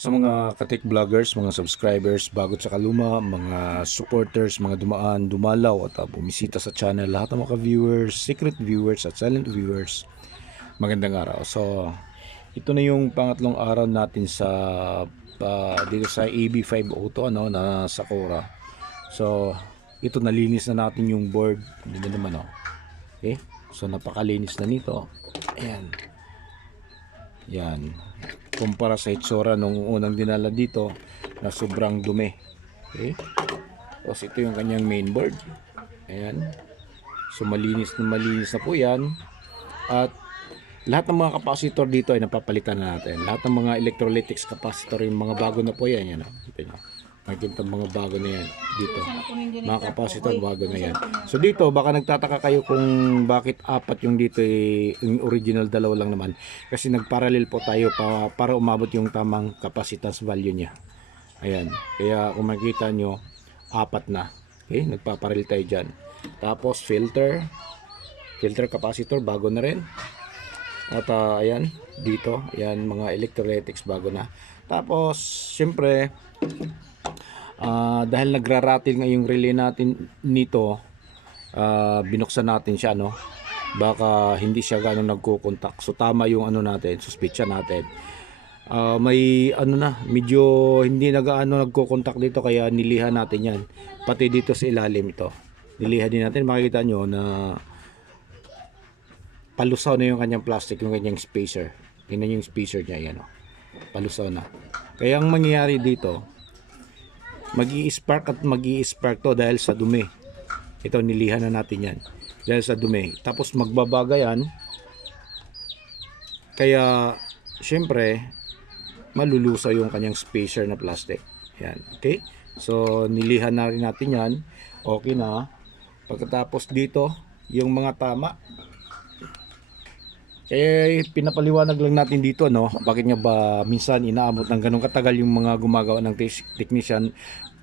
Sa mga katek vloggers, mga subscribers, bago sa kaluma, mga supporters, mga dumaan, dumalaw at bumisita sa channel, lahat ng mga viewers, secret viewers at silent viewers, magandang araw. So, ito na yung pangatlong araw natin sa dito sa AB5 Auto na Sakura. So, ito nalinis na natin yung board. Dito naman Okay? So, napakalinis na nito. Ayan. Yan. Kumpara sa itsura nung unang dinala dito na sobrang dumi. Okay? Tapos ito yung kanyang mainboard. Ayan. So malinis na po yan. At lahat ng mga capacitor dito ay napapalitan na natin. Lahat ng mga electrolytics capacitor, yung mga bago na po yan. Yan. Ito nyo. Makikita mga bago na yan dito. Mga capacitor bago na yan. So dito baka nagtataka kayo kung bakit apat yung dito, yung original dalawa lang naman. Kasi nagparallel po tayo para umabot yung tamang capacitance value niya. Ayan. Kaya kung makikita nyo, apat na. Okay? Nagpaparallel tayo dyan. Tapos filter capacitor bago na rin. At ayan, dito, ayan mga electrolytics bago na. Tapos syempre dahil nagraratil nga yung relay natin nito, binuksan natin siya, baka hindi siya gano'ng nagko-contact. So tama yung natin, suspetsya natin. May medyo hindi nagko-contact dito, kaya nilihan natin yan. Pati dito sa ilalim ito. Nilihan din natin, makikita nyo na palusaw na yung kanyang plastic, yung kanyang spacer. Tingnan yung spacer niya, yan palusaw na. Kaya ang mangyayari dito, mag-i-spark to dahil sa dumi. Ito, nilihan na natin yan dahil sa dumi. Tapos magbabaga yan, kaya syempre malulusaw yung kanyang spacer na plastic. Yan, okay? So nilihan na rin natin yan. Okay na. Pagkatapos dito yung mga tama, kaya pinapaliwanag lang natin dito, bakit nga ba minsan inaabot ng ganong katagal yung mga gumagawa ng technician.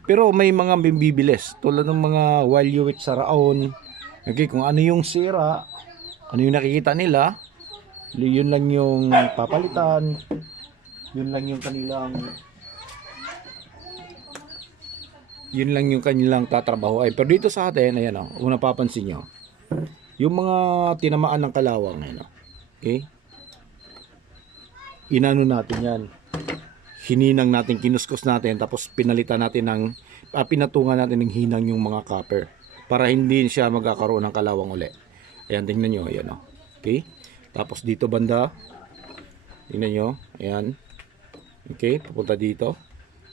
Pero may mga bibibilis tulad ng mga while you wait sa raon. Okay, kung ano yung sira, ano yung nakikita nila, yun lang yung papalitan, yun lang yung kanilang tatrabaho. Pero dito sa atin, ayan kung napapansin nyo, yung mga tinamaan ng kalawang, okay? Inano natin yan. Hininang natin, kinuskus natin, tapos pinalitan natin pinatungan natin ng hinang yung mga copper para hindi siya magkakaroon ng kalawang uli. Ayan, tingnan nyo, ayan Okay? Tapos dito banda, tingnan nyo, ayan. Okay, papunta dito.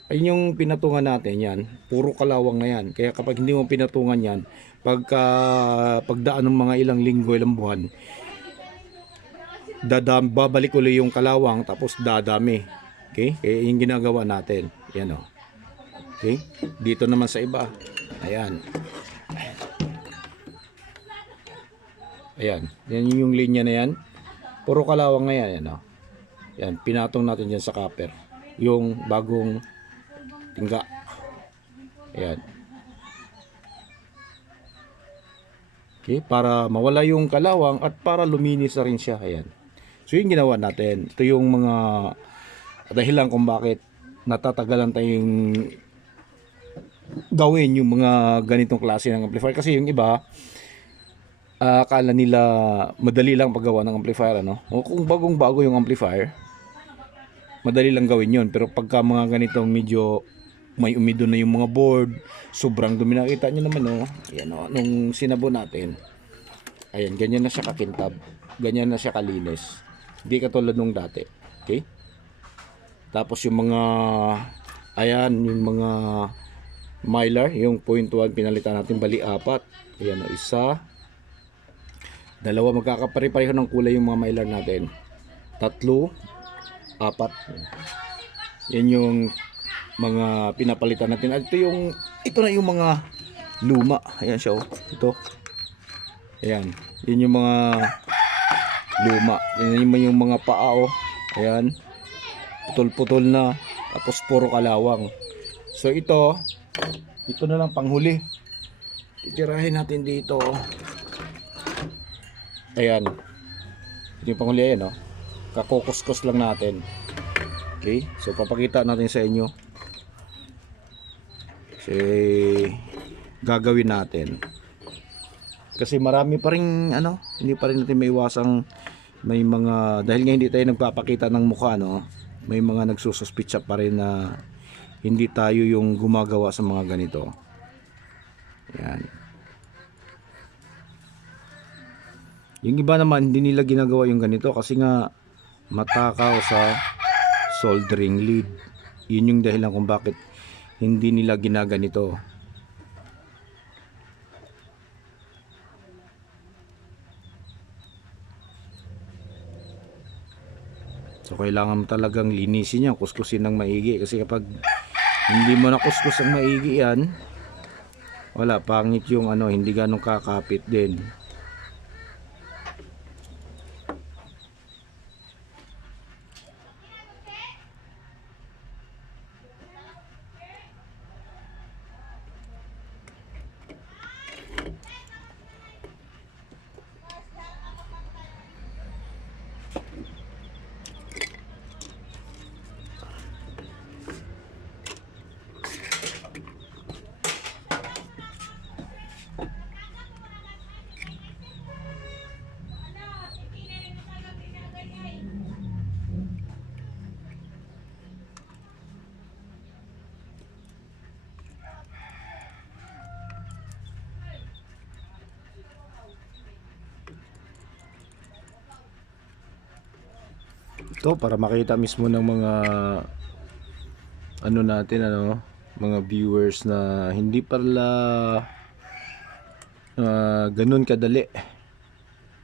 Ayun yung pinatungan natin yan. Puro kalawang na yan. Kaya kapag hindi mo pinatungan yan, pagdaan ng mga ilang linggo, ilang buwan, babalik uli yung kalawang, tapos dadami. Okay? Kaya yung ginagawa natin. Yan Okay? Dito naman sa iba. Ayan. Ayan. Yan yung linya na yan. Puro kalawang na yan. Yan. Pinatong natin dyan sa copper. Yung bagong tingga. Ayan. Okay? Para mawala yung kalawang at para luminis na rin siya. Ayan. So yung ginawa natin. Ito yung mga dahilan kung bakit natatagalan tayong gawin yung mga ganitong klase ng amplifier. Kasi yung iba, akala nila madali lang paggawa ng amplifier, O kung bagong-bago yung amplifier, madali lang gawin yun. Pero pagka mga ganitong medyo may umido na yung mga board, sobrang dumi, nakita nyo naman, Ayan, nung sinabo natin, ayan, ganyan na siya kakintab, ganyan na siya kalinis, hindi katulad nung dati. Okay? Tapos yung mga yung mga mylar, yung 0.1 pinalitan natin, bali apat. Ayan isa, dalawa, magkakapare-pareho ng kulay yung mga mylar natin. Tatlo, apat. Yan yung mga pinapalitan natin. At ito na yung mga luma. Ayan siya ito. Ayan. Yan yung mga luma. Yan yung mga paa Ayan. Putol-putol na. Tapos puro kalawang. So ito na lang panghuli. Titirahin natin dito. Ayan. Ito yung panghuli, kakukuskus lang natin. Okay, so papakita natin sa inyo. So, gagawin natin. Kasi marami pa rin ano, hindi pa rin natin maiwasang may mga, dahil nga hindi tayo nagpapakita ng mukha, no, may mga nagsususpitsa pa rin na hindi tayo yung gumagawa sa mga ganito. Yan. Yung iba naman hindi nila ginagawa yung ganito kasi nga matakaw sa soldering lead. Yun yung dahilan kung bakit hindi nila ginaganito. So kailangan mo talagang linisin yan, kuskusin ng maigi, kasi kapag hindi mo na kuskus ang maigi yan, wala, pangit yung ano, hindi ganong kakapit din. Ito para makita mismo ng mga ano natin, ano, mga viewers na hindi pala ganun kadali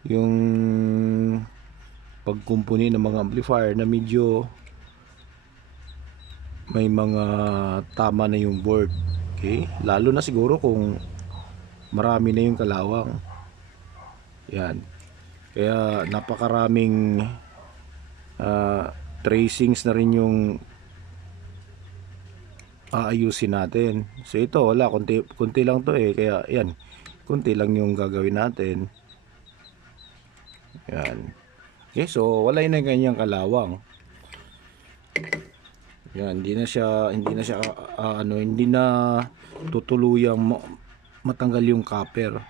yung pagkumpuni ng mga amplifier, na medyo may mga tama na yung board. Okay, lalo na siguro kung marami na yung kalawang. Yan, kaya napakaraming tracings na rin yung aayusin natin. So ito wala, kunti lang to eh, kaya yan, kunti lang yung gagawin natin. Yan. Okay, so wala na yung kanyang kalawang. Yan, hindi na tutuluyang matanggal yung copper.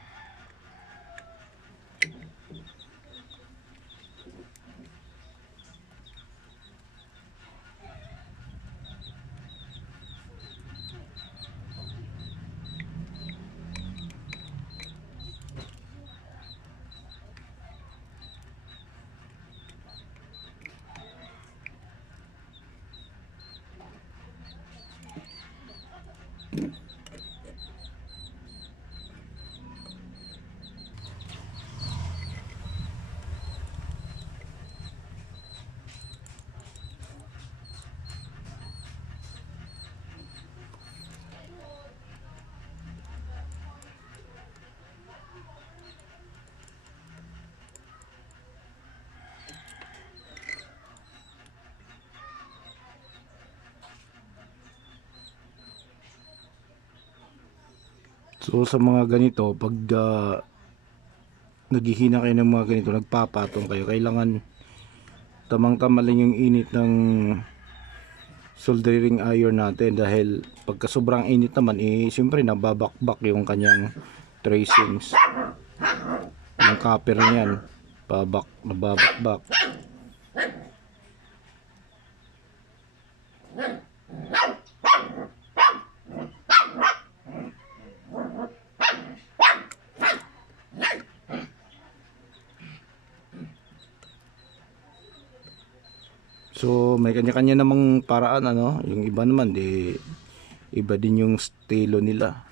So sa mga ganito, pag naghihina kayo ng mga ganito, nagpapatong kayo, kailangan tamang-tama lang yung init ng soldering iron natin, dahil pagka sobrang init naman siyempre nababakbak yung kanyang tracings, yung copper niyan, nababakbak. So may kanya-kanya namang paraan, ano, yung iba naman iba din yung estilo nila.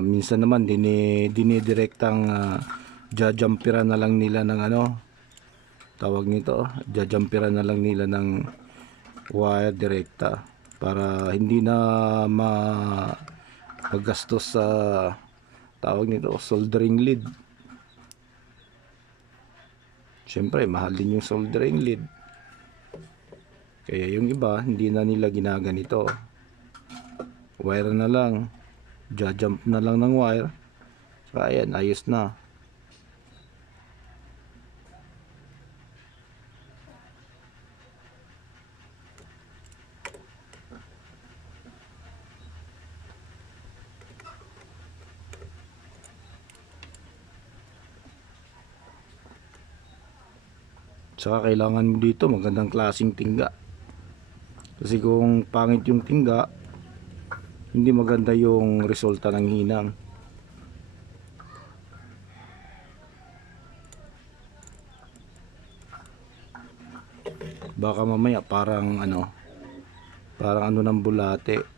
Minsan naman dinidirektang jajampiran na lang nila ng ano, tawag nito, jajampiran na lang nila ng wire direkta para hindi na magastos sa tawag nito, soldering lead. Siyempre mahal din yung soldering lead, kaya yung iba hindi na nila ginaganito, wire na lang, jump na lang ng wire, so ayan, ayos na. Saka kailangan mo dito magandang klaseng tingga. Kasi kung pangit yung tingga, hindi maganda yung resulta ng hinang. Baka mamaya parang ano ng bulate.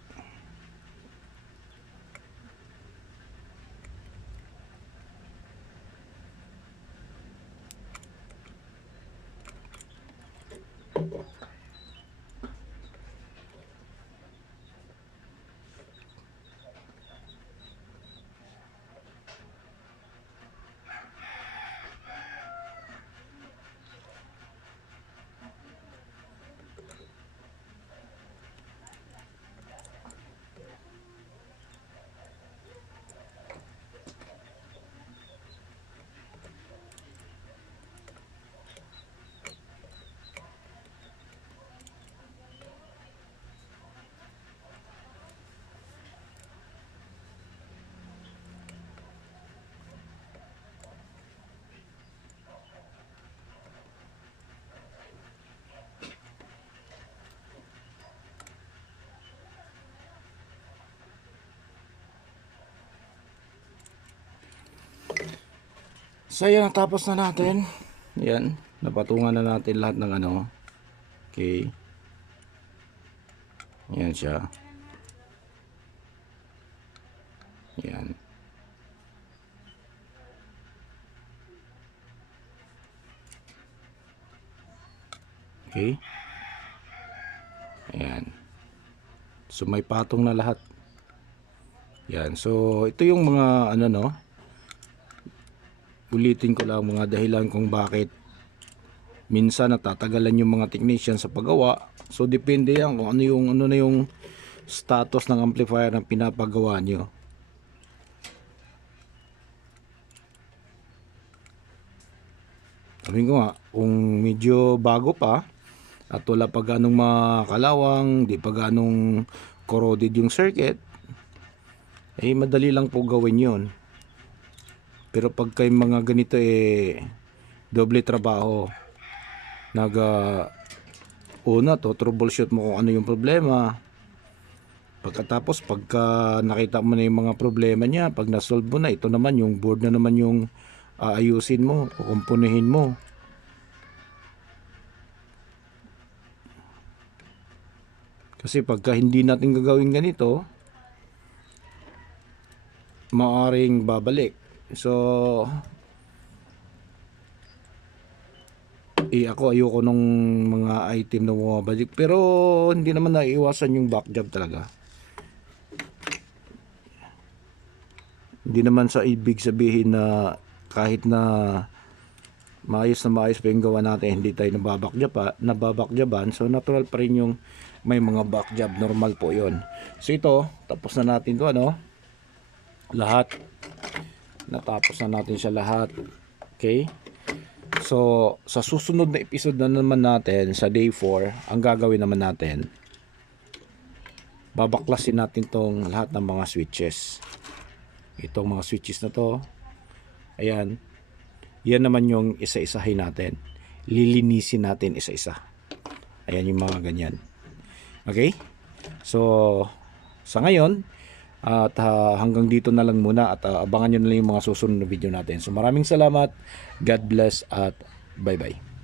So yan, natapos na natin. Yan, napatungan na natin lahat ng okay. Yan siya. Yan. Okay. Ayan. So may patong na lahat. Yan. So ito yung mga ulitin ko lang mga dahilan kung bakit minsan natatagalan yung mga technician sa paggawa. So depende yan kung ano na yung status ng amplifier na pinapagawa nyo. Sabi ko nga, kung medyo bago pa at wala pa ganong makalawang, di pa ganong corroded yung circuit, madali lang po gawin yon. Pero pag kay mga ganito doble trabaho. Una to troubleshoot mo kung ano yung problema. Pagkatapos pagka nakita mo na yung mga problema niya, pag na-solve mo na, ito naman yung board na naman yung aayusin mo, kukumpunehin mo. Kasi pagka hindi natin gagawin ganito, maaaring babalik. So ako ayoko nung mga item na bumabalik, pero hindi naman naiiwasan yung back job talaga. Hindi naman sa ibig sabihin na kahit na maayos pa yung gawa natin, hindi tayo nababakjaban. So natural pa rin yung may mga back job, normal po yon. So ito, tapos na natin to lahat. Natapos na natin siya lahat. Okay? So, sa susunod na episode na naman natin, sa day 4, ang gagawin naman natin, babaklasin natin tong lahat ng mga switches. Itong mga switches na to, ayan, yan naman yung isa-isahin natin. Lilinisin natin isa-isa. Ayan yung mga ganyan. Okay? So, sa ngayon, at hanggang dito na lang muna at abangan nyo na lang yung mga susunod na video natin. So maraming salamat, God bless at bye bye.